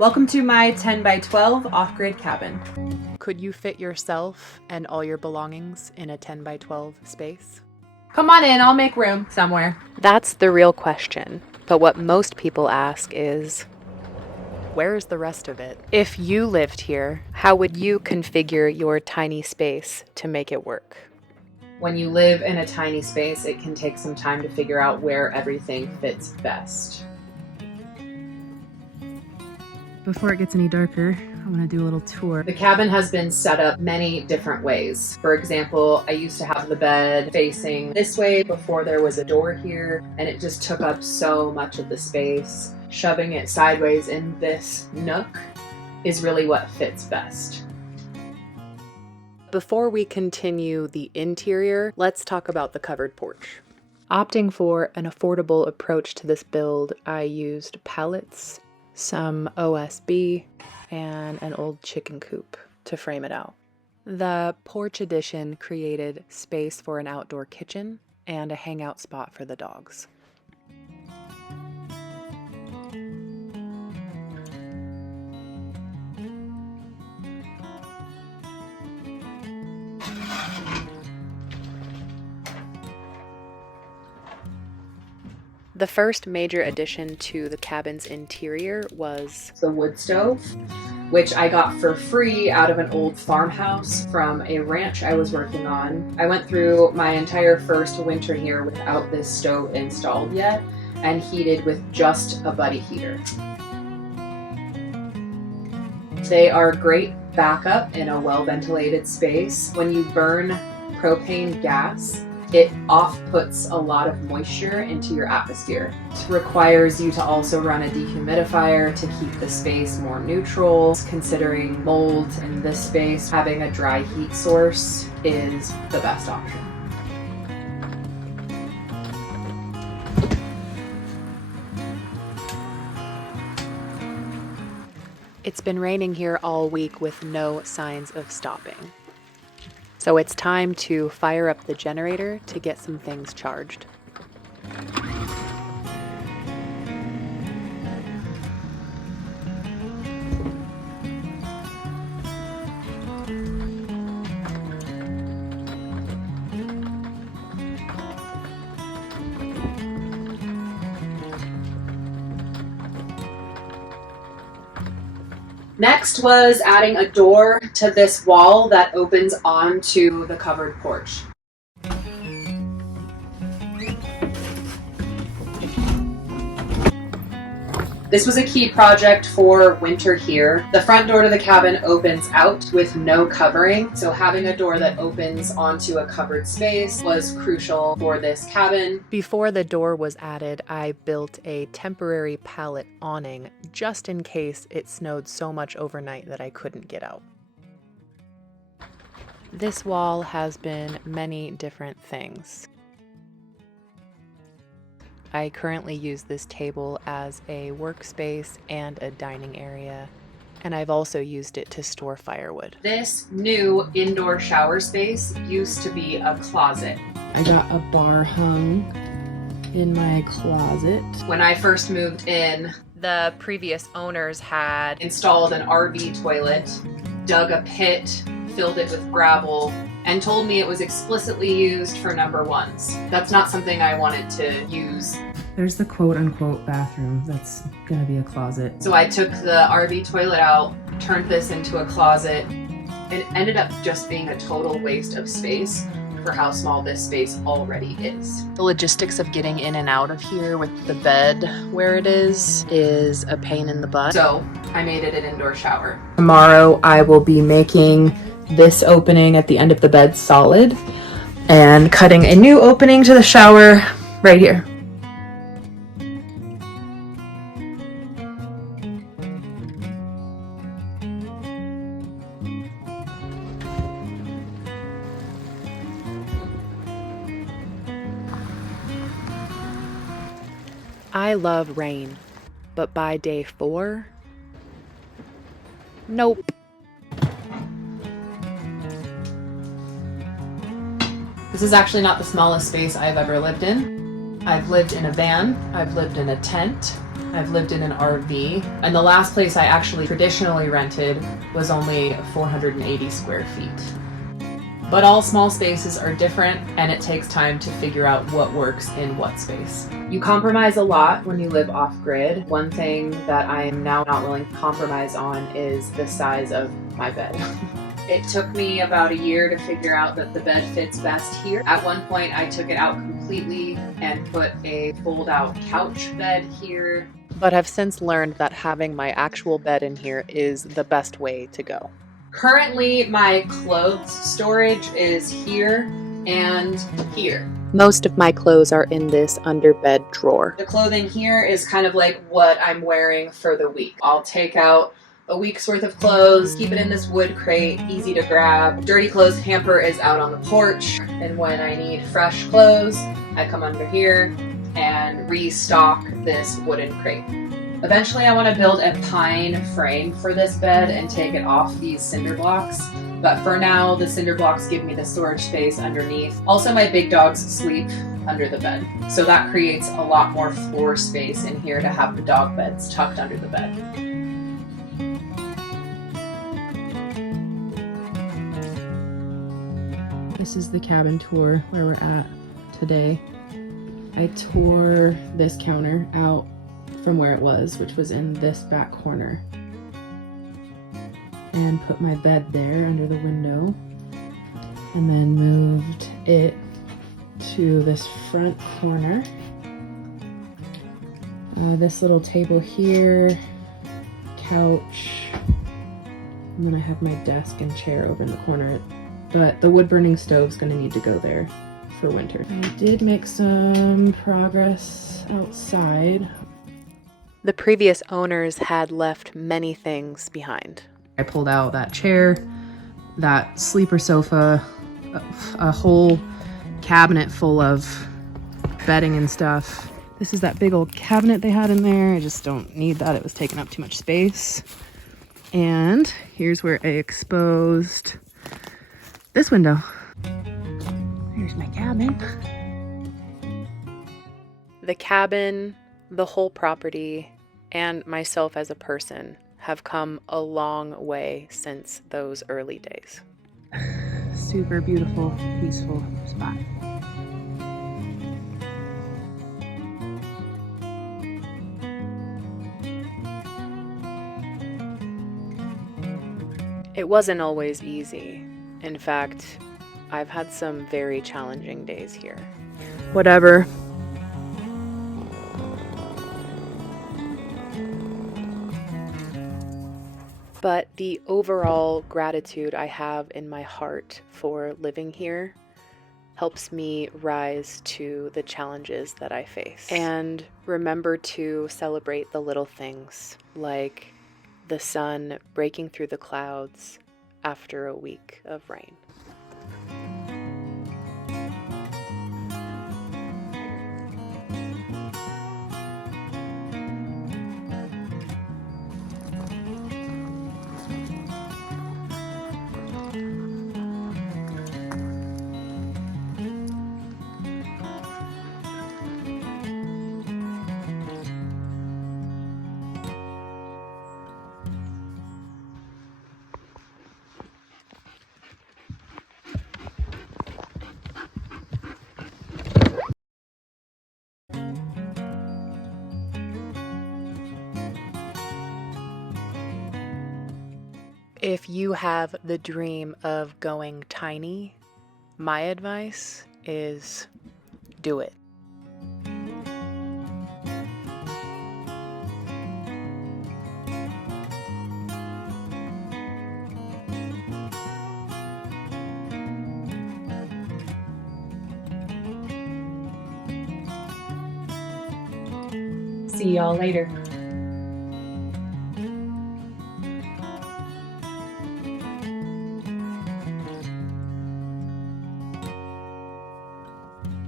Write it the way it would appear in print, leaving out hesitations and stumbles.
Welcome to my 10 by 12 off-grid cabin. Could you fit yourself and all your belongings in a 10 by 12 space? Come on in, I'll make room somewhere. That's the real question. But what most people ask is, where's the rest of it? If you lived here, how would you configure your tiny space to make it work? When you live in a tiny space, it can take some time to figure out where everything fits best. Before it gets any darker, I'm going to do a little tour. The cabin has been set up many different ways. For example, I used to have the bed facing this way before there was a door here, and it just took up so much of the space. Shoving it sideways in this nook is really what fits best. Before we continue the interior, let's talk about the covered porch. Opting for an affordable approach to this build, I used pallets, some OSB, and an old chicken coop to frame it out. The porch addition created space for an outdoor kitchen and a hangout spot for the dogs. The first major addition to the cabin's interior was the wood stove, which I got for free out of an old farmhouse from a ranch I was working on. I went through my entire first winter here without this stove installed yet and heated with just a buddy heater. They are great backup in a well-ventilated space. When you burn propane gas, it off-puts a lot of moisture into your atmosphere. It requires you to also run a dehumidifier to keep the space more neutral. Considering mold in this space, having a dry heat source is the best option. It's been raining here all week with no signs of stopping. So it's time to fire up the generator to get some things charged. Next was adding a door to this wall that opens onto the covered porch. This was a key project for winter here. The front door to the cabin opens out with no covering, so having a door that opens onto a covered space was crucial for this cabin. Before the door was added, I built a temporary pallet awning just in case it snowed so much overnight that I couldn't get out. This wall has been many different things. I currently use this table as a workspace and a dining area, and I've also used it to store firewood. This new indoor shower space used to be a closet. I got a bar hung in my closet. When I first moved in, The previous owners had installed an RV toilet, dug a pit, filled it with gravel, and told me it was explicitly used for number ones. That's not something I wanted to use. There's the quote-unquote bathroom that's gonna be a closet. So I took the RV toilet out, turned this into a closet. It ended up just being a total waste of space for how small this space already is. the logistics of getting in and out of here with the bed where it is a pain in the butt. So I made it an indoor shower. Tomorrow I will be making this opening at the end of the bed solid and cutting a new opening to the shower right here. I love rain, but by day 4, nope. This is actually not the smallest space I've ever lived in. I've lived in a van, I've lived in a tent, I've lived in an RV, and the last place I actually traditionally rented was only 480 square feet. But all small spaces are different, and it takes time to figure out what works in what space. You compromise a lot when you live off-grid. One thing that I am now not willing to compromise on is the size of my bed. It took me about a year to figure out that the bed fits best here. At one point, I took it out completely and put a fold-out couch bed here. But have since learned that having my actual bed in here is the best way to go. Currently, my clothes storage is here and here. Most of my clothes are in this underbed drawer. The clothing here is kind of like what I'm wearing for the week. I'll take out a week's worth of clothes, keep it in this wood crate, easy to grab. Dirty clothes hamper is out on the porch, and when I need fresh clothes, I come under here and restock this wooden crate. Eventually I want to build a pine frame for this bed and take it off these cinder blocks. But for now, the cinder blocks give me the storage space underneath. Also, my big dogs sleep under the bed. So that creates a lot more floor space in here to have the dog beds tucked under the bed. This is the cabin tour where we're at today. I tore this counter out from where it was, which was in this back corner, and put my bed there under the window, and then moved it to this front corner. This little table here, couch, and then I have my desk and chair over in the corner, but the wood burning stove's gonna need to go there for winter. I did make some progress outside. The previous owners had left many things behind. I pulled out that chair, that sleeper sofa, a whole cabinet full of bedding and stuff. This is that big old cabinet they had in there. I just don't need that. It was taking up too much space. And here's where I exposed this window. Here's my cabin. The cabin, the whole property, and myself as a person have come a long way since those early days. Super beautiful, peaceful spot. It wasn't always easy. In fact, I've had some very challenging days here. Whatever. But the overall gratitude I have in my heart for living here helps me rise to the challenges that I face. And remember to celebrate the little things, like the sun breaking through the clouds after a week of rain. If you have the dream of going tiny, my advice is do it. See y'all later.